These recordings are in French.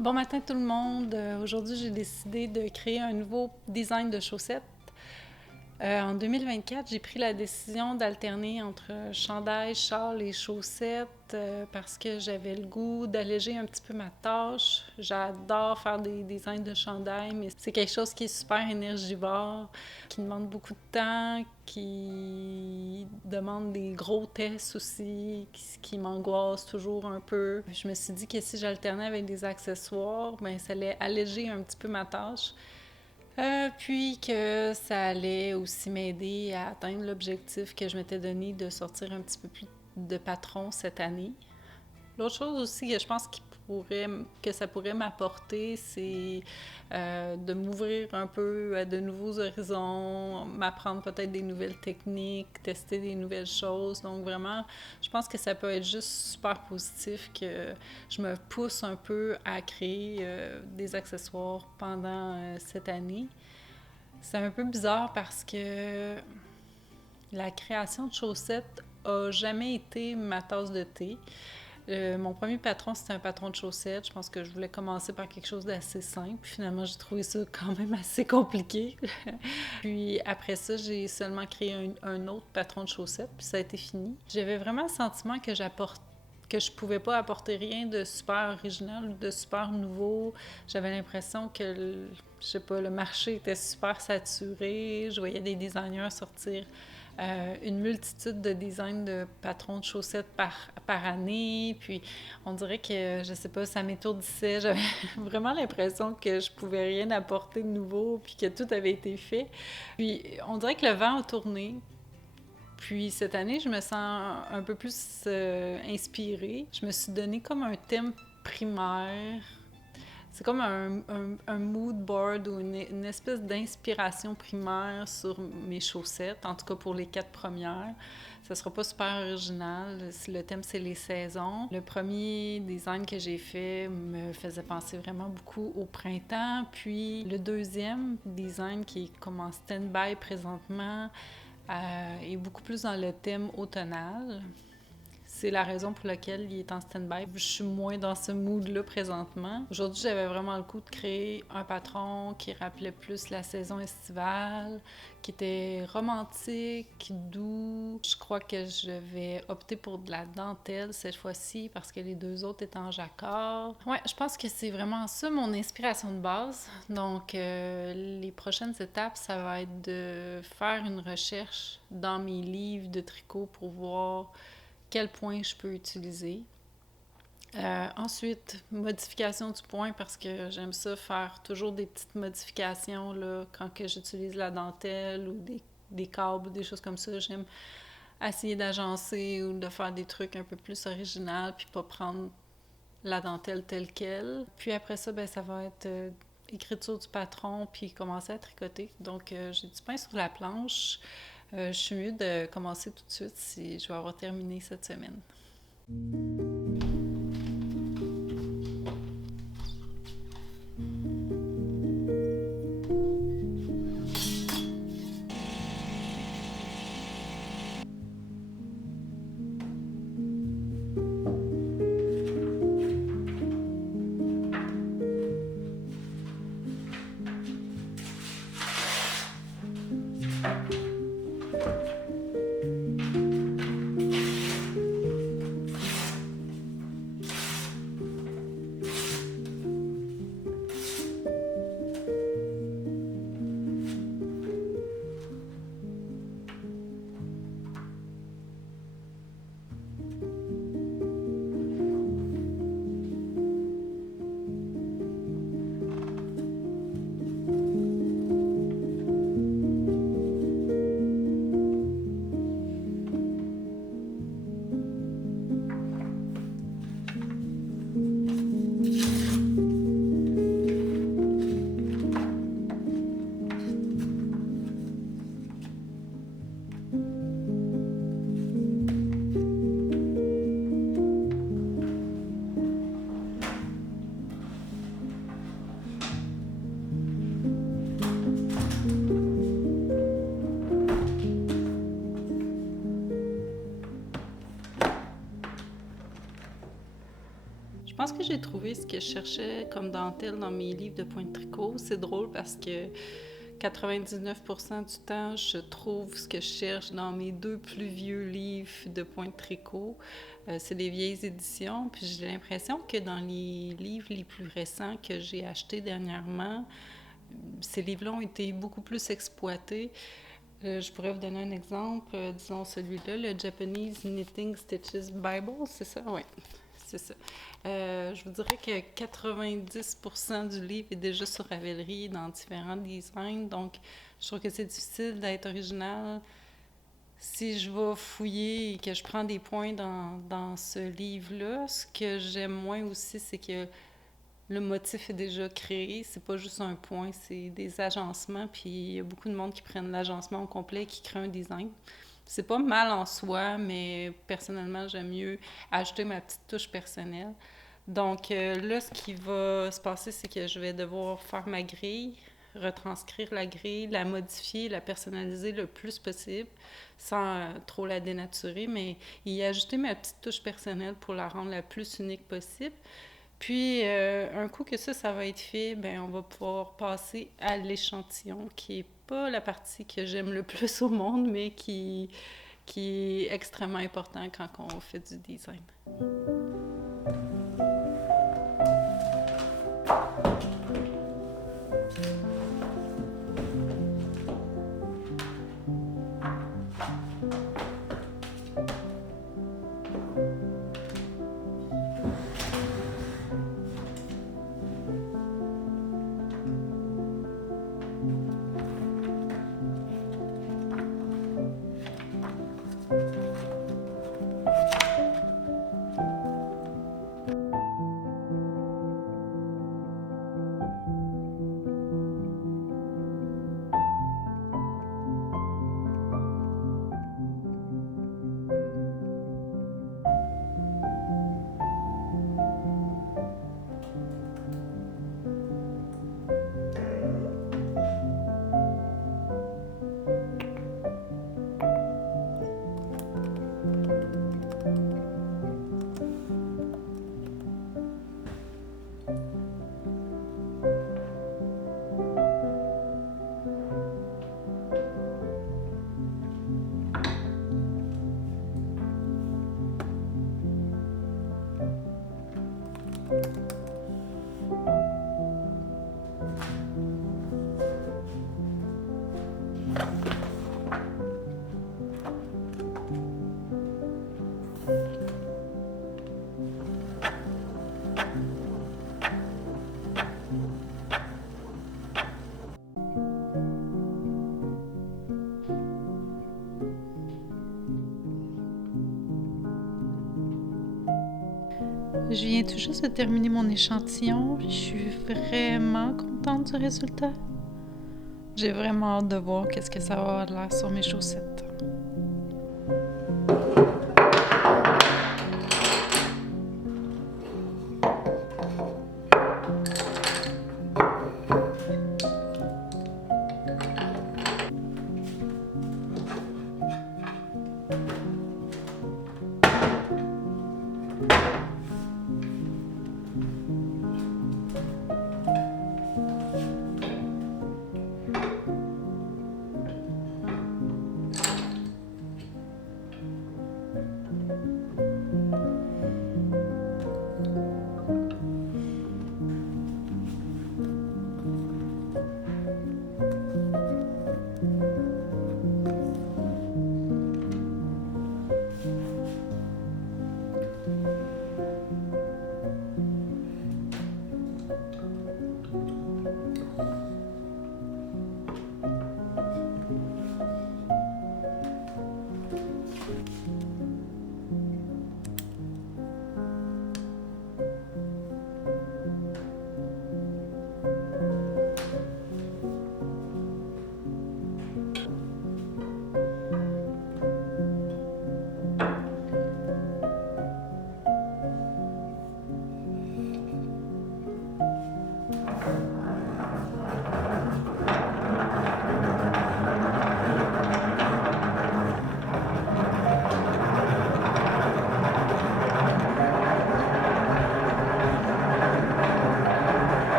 Bon matin tout le monde. Aujourd'hui, j'ai décidé de créer un nouveau design de chaussettes. En 2024, j'ai pris la décision d'alterner entre chandail, châle et chaussettes parce que j'avais le goût d'alléger un petit peu ma tâche. J'adore faire des designs de chandail, mais c'est quelque chose qui est super énergivore, qui demande beaucoup de temps, qui demande des gros tests aussi, qui m'angoisse toujours un peu. Je me suis dit que si j'alternais avec des accessoires, ben ça allait alléger un petit peu ma tâche. Puis que ça allait aussi m'aider à atteindre l'objectif que je m'étais donné de sortir un petit peu plus de patrons cette année. L'autre chose aussi que je pense que ça pourrait m'apporter, c'est de m'ouvrir un peu à de nouveaux horizons, m'apprendre peut-être des nouvelles techniques, tester des nouvelles choses. Donc vraiment, je pense que ça peut être juste super positif que je me pousse un peu à créer des accessoires pendant cette année. C'est un peu bizarre parce que la création de chaussettes a jamais été ma tasse de thé. Mon premier patron, c'était un patron de chaussettes. Je pense que je voulais commencer par quelque chose d'assez simple. Finalement, j'ai trouvé ça quand même assez compliqué. Puis après ça, j'ai seulement créé un autre patron de chaussettes, puis ça a été fini. J'avais vraiment le sentiment que je pouvais pas apporter rien de super original ou de super nouveau. J'avais l'impression que, je sais pas, le marché était super saturé. Je voyais des designers sortir une multitude de designs de patrons de chaussettes par année. Puis on dirait que, je sais pas, ça m'étourdissait. J'avais vraiment l'impression que je pouvais rien apporter de nouveau, puis que tout avait été fait. Puis on dirait que le vent a tourné. Puis cette année, je me sens un peu plus inspirée. Je me suis donné comme un thème primaire. C'est comme un mood board ou une espèce d'inspiration primaire sur mes chaussettes, en tout cas pour les 4 premières. Ça sera pas super original. Le thème, c'est les saisons. Le premier design que j'ai fait me faisait penser vraiment beaucoup au printemps. Puis le deuxième design, qui est comme en stand-by présentement, est beaucoup plus dans le thème automnal. C'est la raison pour laquelle il est en stand-by. Je suis moins dans ce mood-là présentement. Aujourd'hui, j'avais vraiment le goût de créer un patron qui rappelait plus la saison estivale, qui était romantique, doux. Je crois que je vais opter pour de la dentelle cette fois-ci parce que les deux autres étaient en jacquard. Ouais, je pense que c'est vraiment ça mon inspiration de base. Donc, les prochaines étapes, ça va être de faire une recherche dans mes livres de tricot pour voir quel point je peux utiliser. Ensuite, modification du point parce que j'aime ça faire toujours des petites modifications là, quand que j'utilise la dentelle ou des câbles ou des choses comme ça. J'aime essayer d'agencer ou de faire des trucs un peu plus originaux puis pas prendre la dentelle telle quelle. Puis après ça, ben, ça va être écriture du patron puis commencer à tricoter. Donc, j'ai du pain sur la planche. Je suis mieux de commencer tout de suite si je vais avoir terminé cette semaine. pense que j'ai trouvé ce que je cherchais comme dentelle dans mes livres de pointe tricot. C'est drôle parce que 99% du temps, je trouve ce que je cherche dans mes 2 plus vieux livres de pointe tricot. C'est des vieilles éditions, puis j'ai l'impression que dans les livres les plus récents que j'ai achetés dernièrement, ces livres-là ont été beaucoup plus exploités. Je pourrais vous donner un exemple, disons celui-là, le Japanese Knitting Stitches Bible, c'est ça? Oui, c'est ça. Je vous dirais que 90% du livre est déjà sur Ravelry dans différents designs, donc je trouve que c'est difficile d'être original. Si je vais fouiller et que je prends des points dans ce livre-là, ce que j'aime moins aussi, c'est que le motif est déjà créé, c'est pas juste un point, c'est des agencements, puis il y a beaucoup de monde qui prennent l'agencement au complet et qui crée un design. C'est pas mal en soi, mais personnellement, j'aime mieux ajouter ma petite touche personnelle. Donc là, ce qui va se passer, c'est que je vais devoir faire ma grille, retranscrire la grille, la modifier, la personnaliser le plus possible, sans trop la dénaturer, mais y ajouter ma petite touche personnelle pour la rendre la plus unique possible. Puis, un coup que ça va être fait, ben on va pouvoir passer à l'échantillon, qui est pas la partie que j'aime le plus au monde, mais qui est extrêmement important quand on fait du design. Je viens tout juste de terminer mon échantillon. Je suis vraiment contente du résultat. J'ai vraiment hâte de voir qu'est-ce que ça va avoir l'air sur mes chaussettes.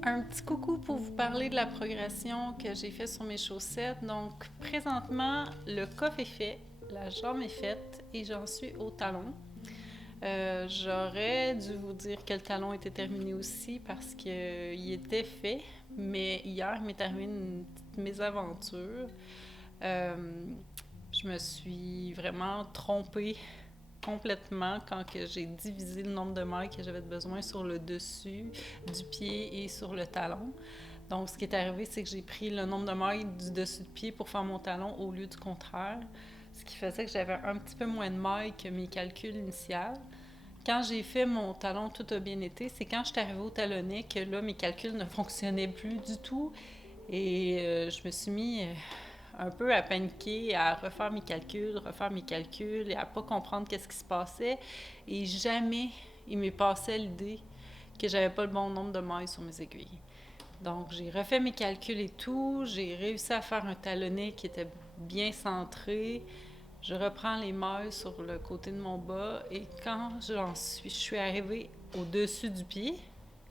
Un petit coucou pour vous parler de la progression que j'ai faite sur mes chaussettes. Donc, présentement, le coffre est fait, la jambe est faite et j'en suis au talon. J'aurais dû vous dire que le talon était terminé aussi parce qu'il était fait, mais hier, il m'est arrivé une petite mésaventure. Je me suis vraiment trompée complètement quand que j'ai divisé le nombre de mailles que j'avais besoin sur le dessus du pied et sur le talon. Donc, ce qui est arrivé, c'est que j'ai pris le nombre de mailles du dessus de pied pour faire mon talon au lieu du contraire, ce qui faisait que j'avais un petit peu moins de mailles que mes calculs initiaux. Quand j'ai fait mon talon, tout a bien été. C'est quand je suis arrivée au talonnet que là, mes calculs ne fonctionnaient plus du tout. Et je me suis mis un peu à paniquer, à refaire mes calculs et à pas comprendre qu'est-ce qui se passait. Et jamais il m'est passé l'idée que j'avais pas le bon nombre de mailles sur mes aiguilles. Donc, j'ai refait mes calculs et tout. J'ai réussi à faire un talonnet qui était bien centré. Je reprends les mailles sur le côté de mon bas et quand je suis arrivée au-dessus du pied,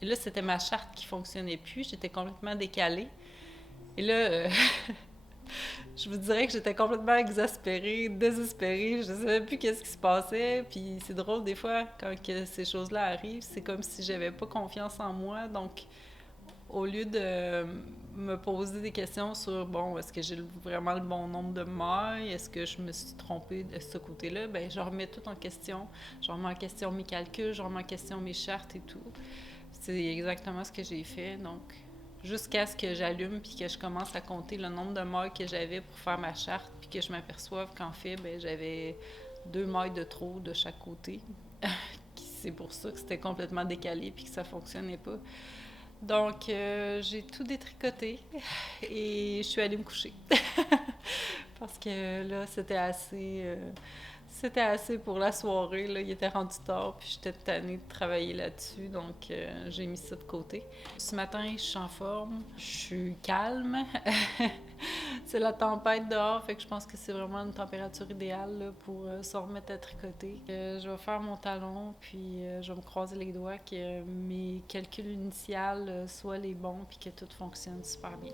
et là, c'était ma charte qui fonctionnait plus. J'étais complètement décalée. Et là, je vous dirais que j'étais complètement exaspérée, désespérée. Je ne savais plus qu'est-ce qui se passait. Puis c'est drôle, des fois, quand que ces choses-là arrivent, c'est comme si j'avais pas confiance en moi. Donc, au lieu de me poser des questions sur, bon, est-ce que j'ai vraiment le bon nombre de mailles? Est-ce que je me suis trompée de ce côté-là? Ben, je remets tout en question. Je remets en question mes calculs, je remets en question mes chartes et tout. C'est exactement ce que j'ai fait. Donc, jusqu'à ce que j'allume puis que je commence à compter le nombre de mailles que j'avais pour faire ma charte puis que je m'aperçoive qu'en fait, ben, j'avais 2 mailles de trop de chaque côté. C'est pour ça que c'était complètement décalé puis que ça fonctionnait pas. Donc, j'ai tout détricoté et je suis allée me coucher. Parce que là, c'était assez pour la soirée. Là. Il était rendu tard, puis j'étais tannée de travailler là-dessus, donc j'ai mis ça de côté. Ce matin, je suis en forme, je suis calme. C'est la tempête dehors, fait que je pense que c'est vraiment une température idéale là, pour se remettre à tricoter. Je vais faire mon talon, puis je vais me croiser les doigts que mes calculs initiaux soient les bons, puis que tout fonctionne super bien.